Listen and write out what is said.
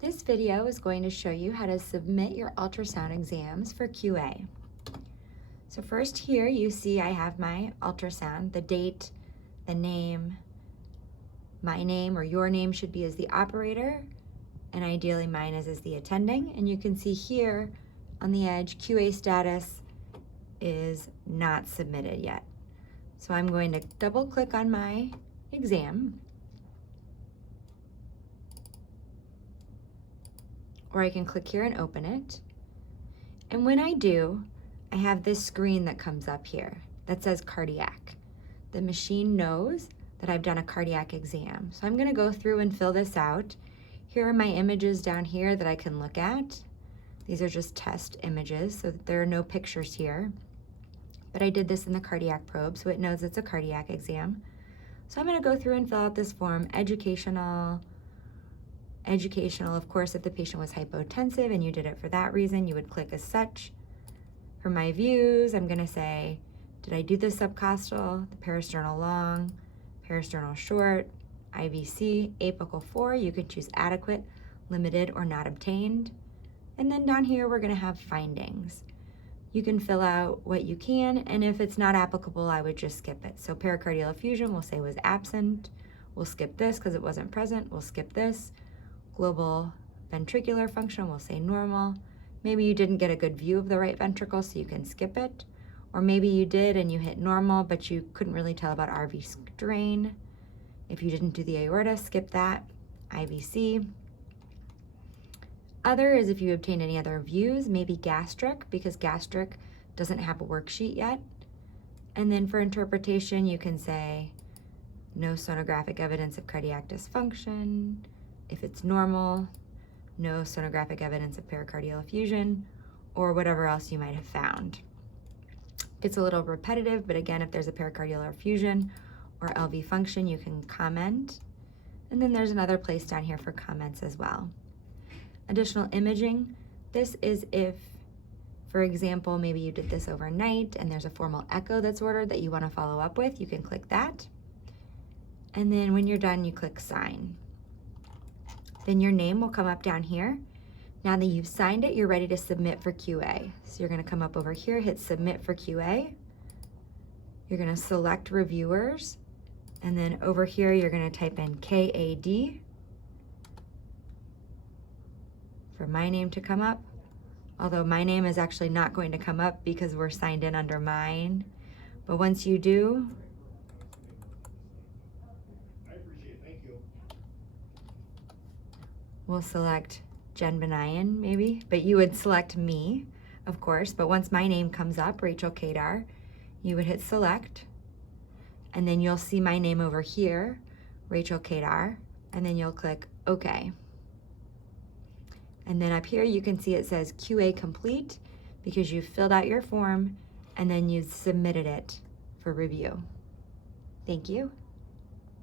This video is going to show you how to submit your ultrasound exams for QA. So first here you see I have my ultrasound, the date, the name, my name or your name should be as the operator, and ideally mine is as the attending. And you can see here on the edge, QA status is not submitted yet. So I'm going to double click on my exam, or I can click here and open it. And when I do, I have this screen that comes up here that says cardiac. The machine knows that I've done a cardiac exam. So I'm gonna go through and fill this out. Here are my images down here that I can look at. These are just test images, so there are no pictures here. But I did this in the cardiac probe, so it knows it's a cardiac exam. So I'm gonna go through and fill out this form, educational, of course, if the patient was hypotensive and you did it for that reason, you would click as such. For my views, I'm gonna say, did I do the subcostal, the parasternal long, parasternal short, IVC, apical 4, you could choose adequate, limited, or not obtained. And then down here, we're gonna have findings. You can fill out what you can, and if it's not applicable, I would just skip it. So pericardial effusion, we'll say was absent. We'll skip this because it wasn't present. We'll skip this. Global ventricular function, we'll say normal. Maybe you didn't get a good view of the right ventricle, so you can skip it. Or maybe you did and you hit normal, but you couldn't really tell about RV strain. If you didn't do the aorta, skip that. IVC. Other is if you obtained any other views, maybe gastric, because gastric doesn't have a worksheet yet. And then for interpretation, you can say no sonographic evidence of cardiac dysfunction. If it's normal, no sonographic evidence of pericardial effusion, or whatever else you might have found. It's a little repetitive, but again, if there's a pericardial effusion or LV function, you can comment. And then there's another place down here for comments as well. Additional imaging, this is if, for example, maybe you did this overnight and there's a formal echo that's ordered that you want to follow up with, you can click that. And then when you're done, you click sign. Then your name will come up down here. Now that you've signed it, you're ready to submit for QA. So you're gonna come up over here, hit submit for QA. You're gonna select reviewers, and then over here, you're gonna type in KAD for my name to come up. Although my name is actually not going to come up because we're signed in under mine. But once you do, we'll select Jen Benayan maybe, but you would select me, of course. But once my name comes up, Rachel Kadar, you would hit select, and then you'll see my name over here, Rachel Kadar, and then you'll click OK. And then up here you can see it says QA complete because you filled out your form and then you submitted it for review. Thank you.